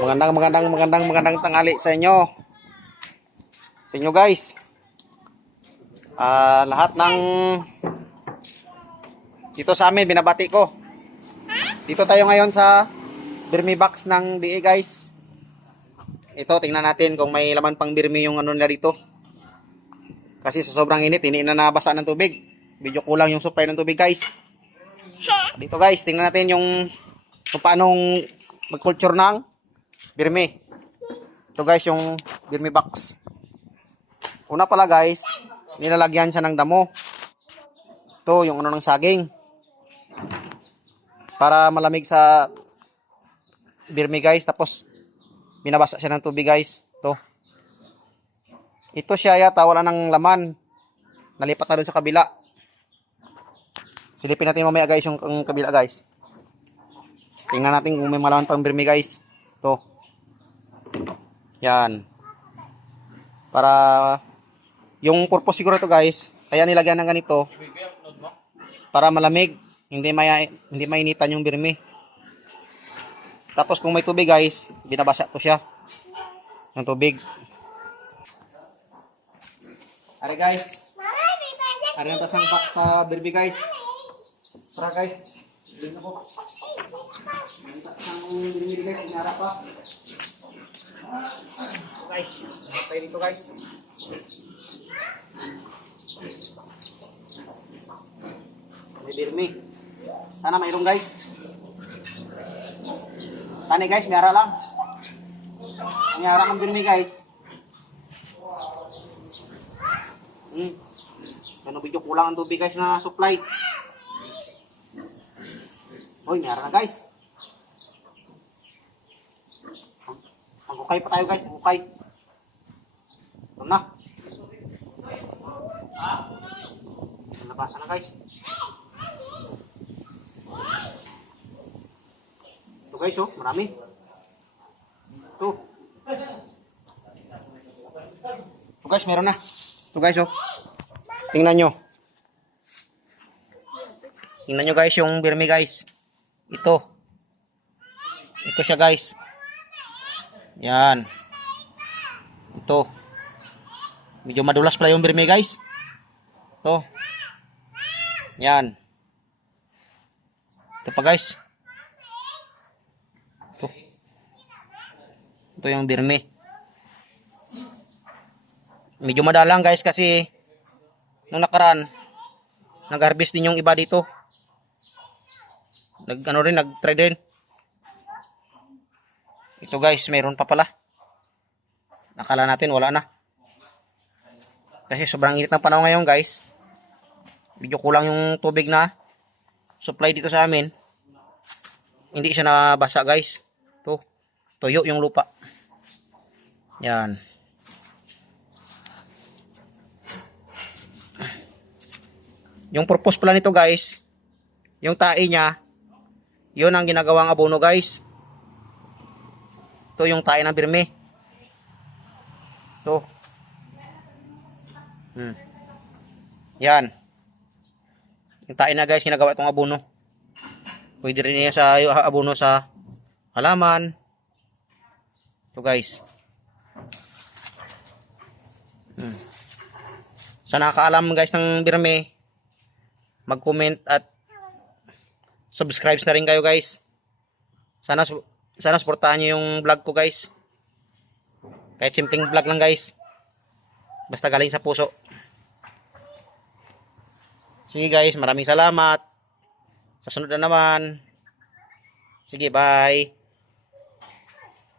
Magandang magandang magandang magandang tanghali sa inyo. Sa inyo guys. Ah, lahat ng dito sa amin binabati ko. Dito tayo ngayon sa Birmi box ng DA guys. Ito tingnan natin kung may laman pang Birmi yung ano nila dito. Kasi sa sobrang init, hindi na nabasa ng tubig. Medyo kulang yung supply ng tubig guys. Dito guys, tingnan natin yung kung paanong mag-culture ng birmi. Ito guys, yung birmi box. Una pala guys, nilalagyan siya ng damo. Ito, yung ano ng saging. Para malamig sa birmi guys. Tapos, binabasa siya ng tubig guys. Ito. Ito siya yata, wala ng laman. Nalipat na dun sa kabila. Silipin natin mamaya guys yung ang kabila guys. Tingnan natin kung may malaman pang birmi guys. To. Yan. Para yung purpose siguro to guys, kaya nilagyan ng ganito para malamig, hindi may hindi mainitan yung birmi. Tapos kung may tubig guys, binabasa ko siya ng tubig. Are guys. Are yung tasang sa birmi guys. Tara guys. Dito po. Ang binili guys, inarap pa. Guys, tayo dito guys. May birmi. Sana mayroong guys. Tani guys, may ara lang. May ara kang birmi guys. Hmm. Ano video kulang ang tubig guys na supply. Hoy, may ara na guys. Magukay pa tayo guys, magukay. Ito na. Labasan na guys. Ito guys oh, marami. Ito. Ito guys, meron na. Ito guys oh. Tingnan nyo. Tingnan nyo guys yung birmi guys. Ito. Ito siya guys. Yan. Ito. Medyo madulas pala yung birmi guys. Ito. Yan. Ito pa guys. Ito. Ito yung birmi. Medyo madalang guys kasi nung nakaraan nag-harvest din yung iba dito. Nag ano rin, nag-try din. Ito guys, meron pa pala. Nakala natin wala na. Kasi sobrang init ng panahon ngayon guys. Medyo kulang yung tubig na supply dito sa amin. Hindi siya nabasa guys. Ito, tuyo yung lupa. Yan. Yung purpose pala nito guys, yung tae niya, yun ang ginagawang abono guys. Ito yung tae ng birme. Ito. Hmm. Yan. Yung tae na guys, ginagawa itong abono. Pwede rin niya sa abono sa halaman. Ito guys. Hmm. Sa nakakaalam guys ng birme, mag-comment at subscribe na rin kayo guys. Sana sana suportahan niyo yung vlog ko guys. Kahit simpleng vlog lang guys. Basta galing sa puso. Sige guys, maraming salamat. Sa sunod na naman. Sige, bye.